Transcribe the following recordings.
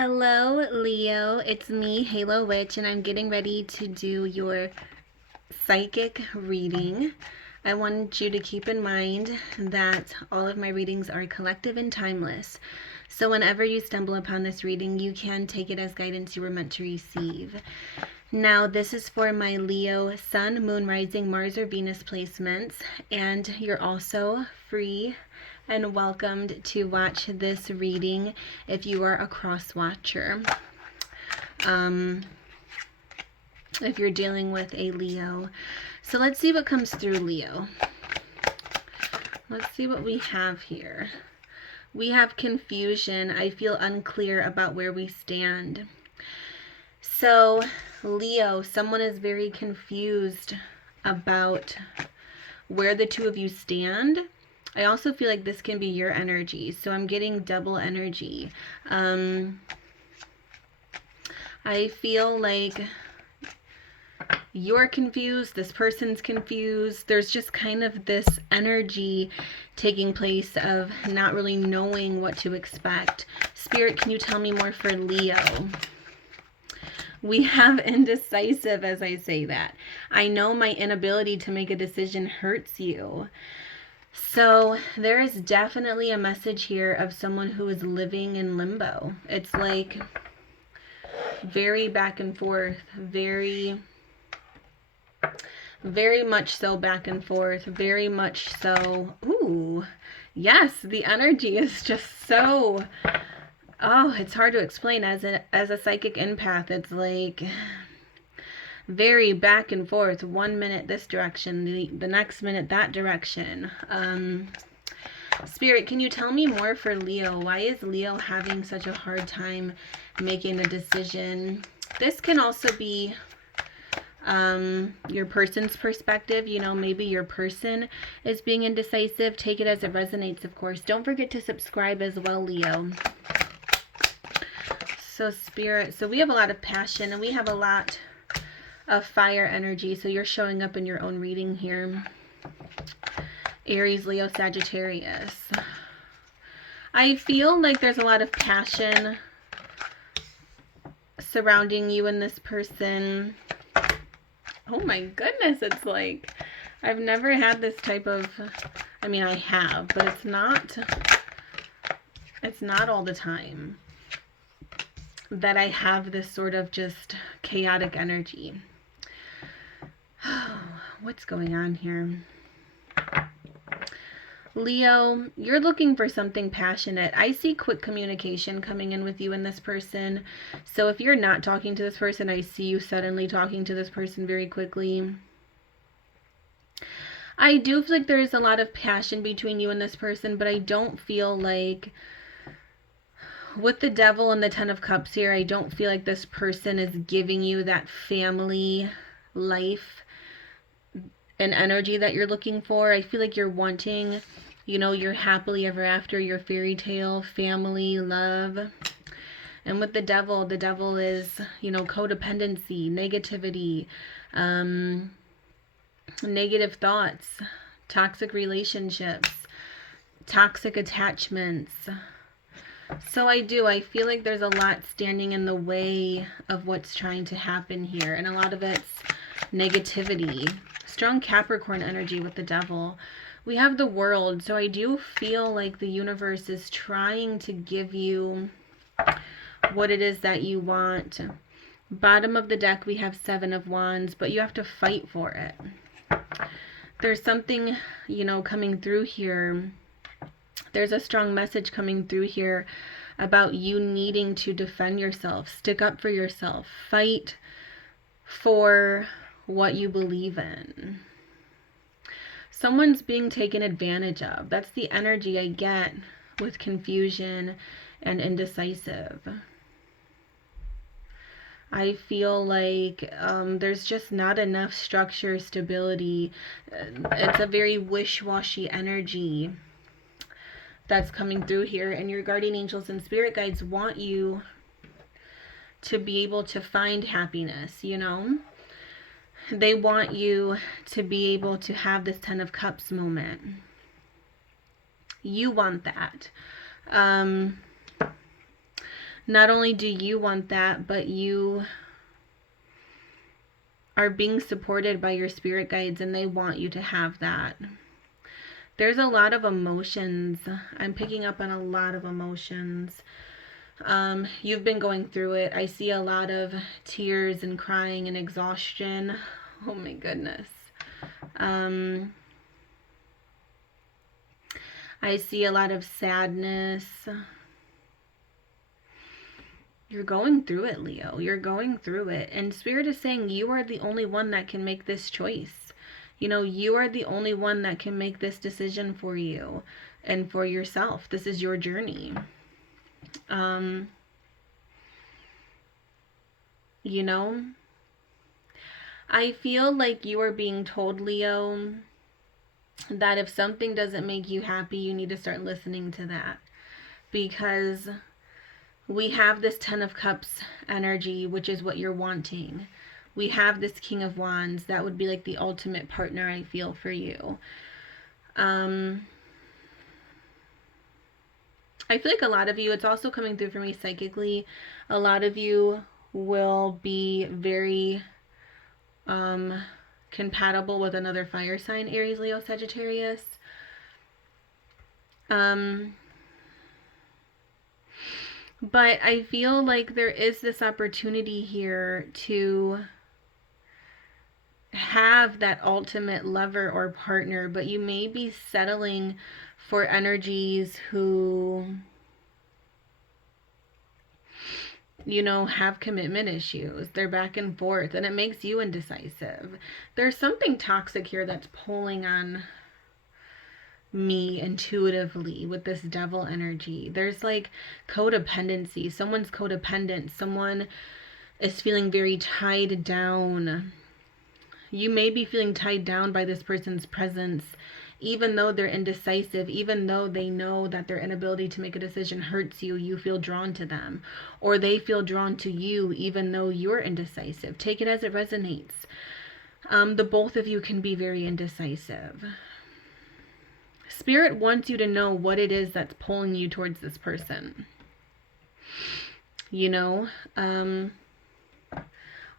Hello, Leo. It's me, Halo Witch, and I'm getting ready to do your psychic reading. I want you to keep in mind that all of my readings are collective and timeless. So whenever you stumble upon this reading, you can take it as guidance you were meant to receive. Now, this is for my Leo Sun, Moon, Rising, Mars, or Venus placements, and you're also free and welcomed to watch this reading if you are a cross watcher. If you're dealing with a Leo. So let's see what comes through, Leo. Let's see what we have here. We have confusion. I feel unclear about where we stand. So, Leo, someone is very confused about where the two of you stand. I also feel like this can be your energy. So I'm getting double energy. I feel like you're confused, this person's confused. There's just kind of this energy taking place of not really knowing what to expect. Spirit, can you tell me more for Leo? We have indecisive as I say that. I know my inability to make a decision hurts you. So there is definitely a message here of someone who is living in limbo. It's like very back and forth, very much so back and forth, very much so. Ooh, yes, the energy is just so, oh, it's hard to explain. As a psychic empath, it's like very back and forth. 1 minute this direction, the next minute that direction. Spirit, can you tell me more for Leo? Why is Leo having such a hard time making a decision? This can also be your person's perspective. You know, maybe your person is being indecisive. Take it as it resonates, of course. Don't forget to subscribe as well, Leo. So Spirit, so we have a lot of passion and we have a lot of fire energy. So you're showing up in your own reading here. Aries, Leo, Sagittarius. I feel like there's a lot of passion surrounding you and this person. Oh my goodness, it's like I've never had this type of, I mean I have, but it's not all the time that I have this sort of just chaotic energy. What's going on here? Leo, you're looking for something passionate. I see quick communication coming in with you and this person. So if you're not talking to this person, I see you suddenly talking to this person very quickly. I do feel like there is a lot of passion between you and this person, but I don't feel like, with the Devil and the Ten of Cups here, I don't feel like this person is giving you that family life and energy that you're looking for. I feel like you're wanting, you know, your happily ever after, your fairy tale, family, love. And with the Devil is, you know, codependency, negativity, negative thoughts, toxic relationships, toxic attachments. So I feel like there's a lot standing in the way of what's trying to happen here. And a lot of it's negativity. Strong Capricorn energy with the Devil. We have the World. So I do feel like the universe is trying to give you what it is that you want. Bottom of the deck, we have Seven of Wands, but you have to fight for it. There's something, you know, coming through here. There's a strong message coming through here about you needing to defend yourself, stick up for yourself, fight for what you believe in. Someone's being taken advantage of. That's the energy I get with confusion and indecisive. I feel like there's just not enough structure, stability. It's a very wish-washy energy that's coming through here, and your guardian angels and spirit guides want you to be able to find happiness, you know? They want you to be able to have this Ten of Cups moment. You want that. not only do you want that, but you are being supported by your spirit guides, and they want you to have that. There's a lot of emotions. I'm picking up on a lot of emotions. You've been going through it. I see a lot of tears and crying and exhaustion. Oh my goodness. I see a lot of sadness. You're going through it, Leo. You're going through it. And Spirit is saying you are the only one that can make this choice. You know, you are the only one that can make this decision for you and for yourself. This is your journey. You know, I feel like you are being told, Leo, that if something doesn't make you happy, you need to start listening to that. Because we have this Ten of Cups energy, which is what you're wanting. We have this King of Wands. That would be like the ultimate partner, I feel, for you. I feel like a lot of you, it's also coming through for me psychically, a lot of you will be very compatible with another fire sign, Aries, Leo, Sagittarius. But I feel like there is this opportunity here to have that ultimate lover or partner, but you may be settling for energies who, you know, have commitment issues. They're back and forth, and it makes you indecisive. There's something toxic here that's pulling on me intuitively with this Devil energy. There's like codependency. Someone's codependent. Someone is feeling very tied down. You may be feeling tied down by this person's presence, even though they're indecisive, even though they know that their inability to make a decision hurts you, you feel drawn to them. Or they feel drawn to you, even though you're indecisive. Take it as it resonates. The both of you can be very indecisive. Spirit wants you to know what it is that's pulling you towards this person. You know,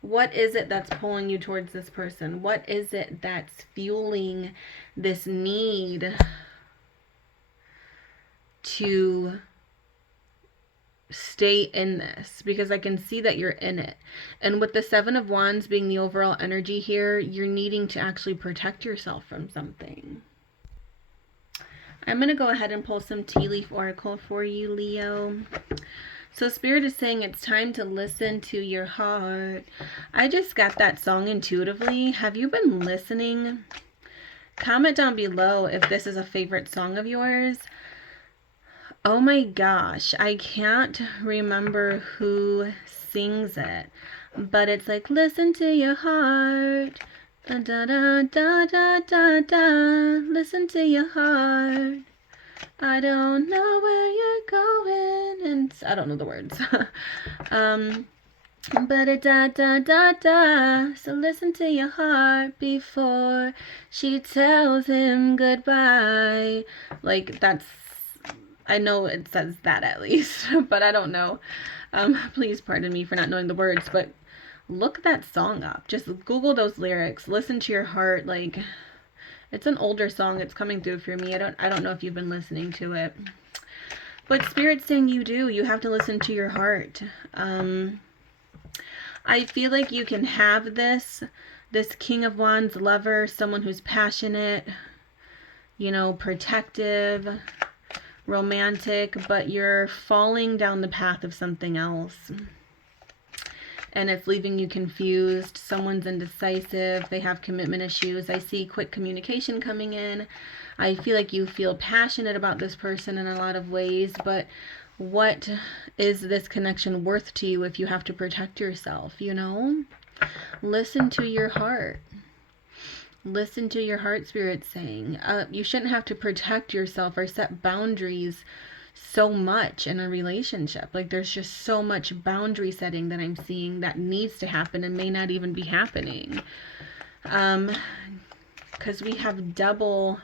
what is it that's pulling you towards this person? What is it that's fueling this need to stay in this? Because I can see that you're in it. And with the Seven of Wands being the overall energy here, you're needing to actually protect yourself from something. I'm going to go ahead and pull some tea leaf oracle for you, Leo. So Spirit is saying it's time to listen to your heart. I just got that song intuitively. Have you been listening? Comment down below if this is a favorite song of yours. Oh my gosh, I can't remember who sings it, but it's like, listen to your heart. Da da da da da da da. Listen to your heart. I don't know where you're going, and I don't know the words. But a da da da da. So listen to your heart before she tells him goodbye. Like, that's, I know it says that at least, but I don't know. Please pardon me for not knowing the words, but look that song up. Just Google those lyrics. Listen to your heart. Like, it's an older song. It's coming through for me. I don't know if you've been listening to it. But Spirit's saying you do. You have to listen to your heart. I feel like you can have this King of Wands lover, someone who's passionate, you know, protective, romantic, but you're falling down the path of something else. And it's leaving you confused. Someone's indecisive. They have commitment issues. I see quick communication coming in. I feel like you feel passionate about this person in a lot of ways, but what is this connection worth to you if you have to protect yourself, you know? Listen to your heart. Listen to your heart, Spirit's saying. You shouldn't have to protect yourself or set boundaries so much in a relationship. Like, there's just so much boundary setting that I'm seeing that needs to happen and may not even be happening. Because we have double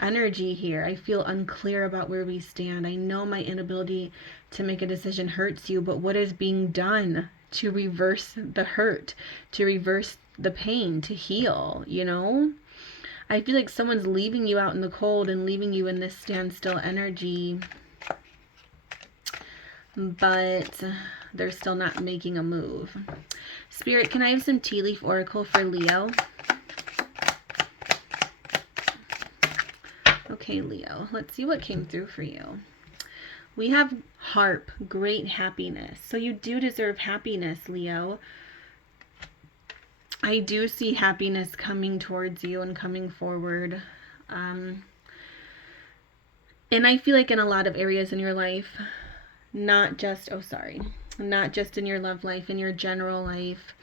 energy here. I feel unclear about where we stand. I know my inability to make a decision hurts you, but what is being done to reverse the hurt, to reverse the pain, to heal, you know? I feel like someone's leaving you out in the cold and leaving you in this standstill energy, but they're still not making a move. Spirit, can I have some tea leaf oracle for Leo? Okay, Leo, let's see what came through for you. We have harp, great happiness. So you do deserve happiness, Leo. I do see happiness coming towards you and coming forward. And I feel like in a lot of areas in your life, not just in your love life, in your general life,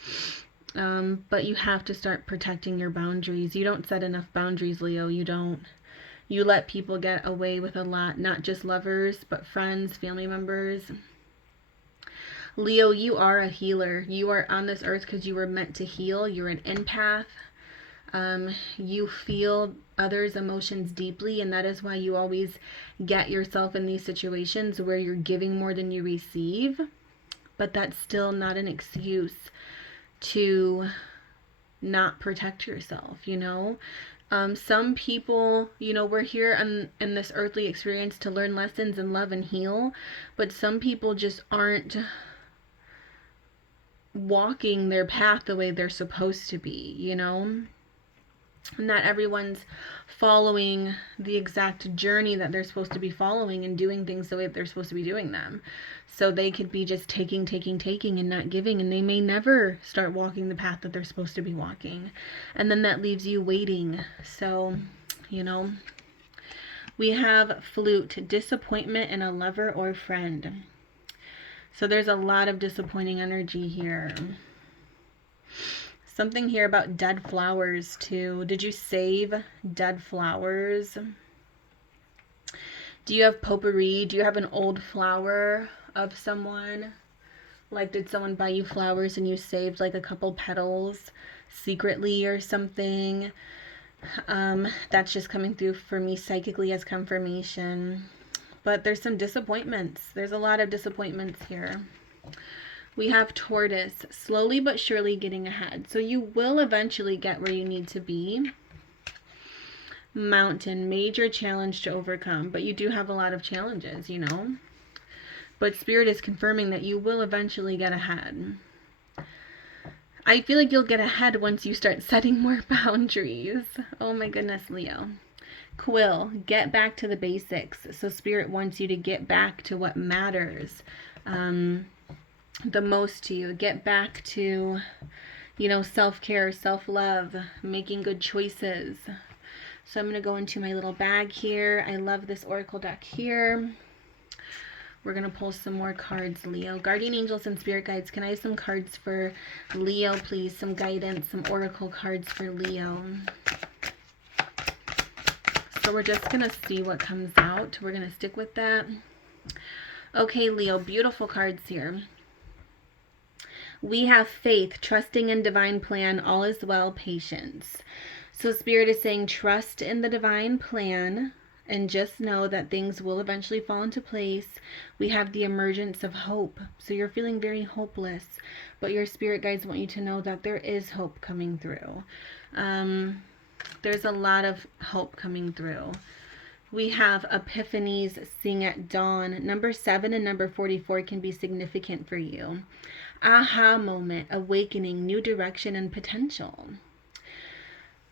but you have to start protecting your boundaries. You don't set enough boundaries, Leo. You don't. You let people get away with a lot, not just lovers, but friends, family members. Leo, you are a healer. You are on this earth because you were meant to heal. You're an empath. You feel others' emotions deeply, and that is why you always get yourself in these situations where you're giving more than you receive. But that's still not an excuse to not protect yourself, you know? Some people, you know, we're here in this earthly experience to learn lessons and love and heal, but some people just aren't walking their path the way they're supposed to be, you know? Not everyone's following the exact journey that they're supposed to be following and doing things the way they're supposed to be doing them. So they could be just taking and not giving, and they may never start walking the path that they're supposed to be walking. And then that leaves you waiting. So, you know, we have flute, disappointment in a lover or friend. So there's a lot of disappointing energy here. Something here about dead flowers too. Did you save dead flowers? Do you have potpourri? Do you have an old flower of someone? Like, did someone buy you flowers and you saved like a couple petals secretly or something? That's just coming through for me psychically as confirmation. But there's some disappointments. There's a lot of disappointments here. We have tortoise, slowly but surely getting ahead. So you will eventually get where you need to be. Mountain, major challenge to overcome. But you do have a lot of challenges, you know. But Spirit is confirming that you will eventually get ahead. I feel like you'll get ahead once you start setting more boundaries. Oh my goodness, Leo. Quill, get back to the basics. So Spirit wants you to get back to what matters the most to you. Get back to, you know, self-care, self-love, making good choices. So I'm going to go into my little bag here. I love this oracle deck here. We're going to pull some more cards, Leo. Guardian angels and spirit guides, can I have some cards for Leo, please? Some guidance, some oracle cards for Leo. So we're just going to see what comes out. We're going to stick with that. Okay, Leo, beautiful cards here. We have faith, trusting in divine plan, all is well, patience. So Spirit is saying trust in the divine plan and just know that things will eventually fall into place. We have the emergence of hope. So you're feeling very hopeless, but your spirit guides want you to know that there is hope coming through. There's a lot of hope coming through. We have epiphanies, sing at dawn. Number 7 and number 44 can be significant for you. Aha moment, awakening, new direction and potential.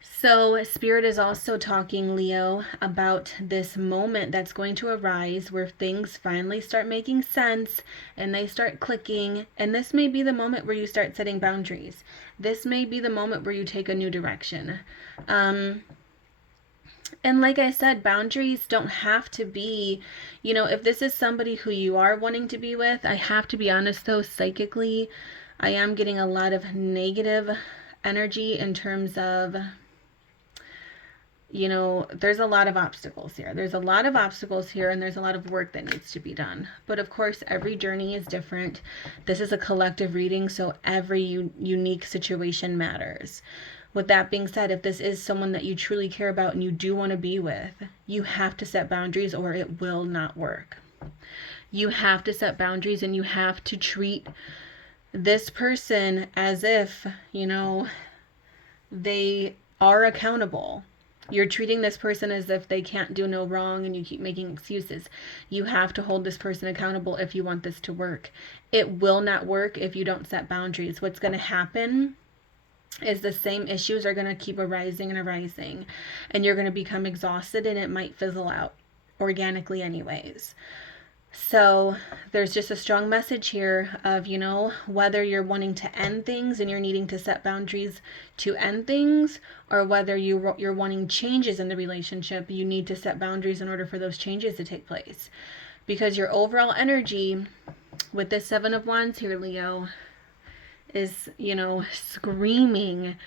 So Spirit is also talking, Leo, about this moment that's going to arise where things finally start making sense and they start clicking. And this may be the moment where you start setting boundaries. This may be the moment where you take a new direction. And like I said, boundaries don't have to be, you know, if this is somebody who you are wanting to be with, I have to be honest though, psychically, I am getting a lot of negative energy in terms of, you know, there's a lot of obstacles here. There's a lot of obstacles here and there's a lot of work that needs to be done. But of course, every journey is different. This is a collective reading, so every unique situation matters. With that being said, if this is someone that you truly care about and you do want to be with, you have to set boundaries or it will not work. You have to set boundaries and you have to treat this person as if, they are accountable. You're treating this person as if they can't do no wrong and you keep making excuses. You have to hold this person accountable if you want this to work. It will not work if you don't set boundaries. What's going to happen is the same issues are going to keep arising and arising, and you're going to become exhausted and it might fizzle out organically anyways. So there's just a strong message here of, whether you're wanting to end things and you're needing to set boundaries to end things, or whether you're wanting changes in the relationship, you need to set boundaries in order for those changes to take place. Because your overall energy with this Seven of Wands here, Leo, is, screaming,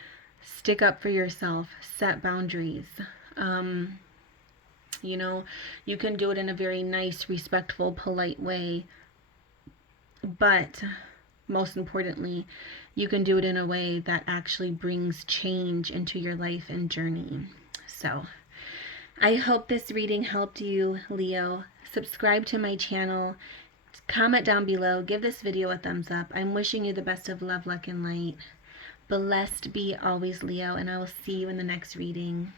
stick up for yourself, set boundaries. You can do it in a very nice, respectful, polite way. But most importantly, you can do it in a way that actually brings change into your life and journey. So I hope this reading helped you, Leo. Subscribe to my channel. Comment down below. Give this video a thumbs up. I'm wishing you the best of love, luck, and light. Blessed be always, Leo, and I will see you in the next reading.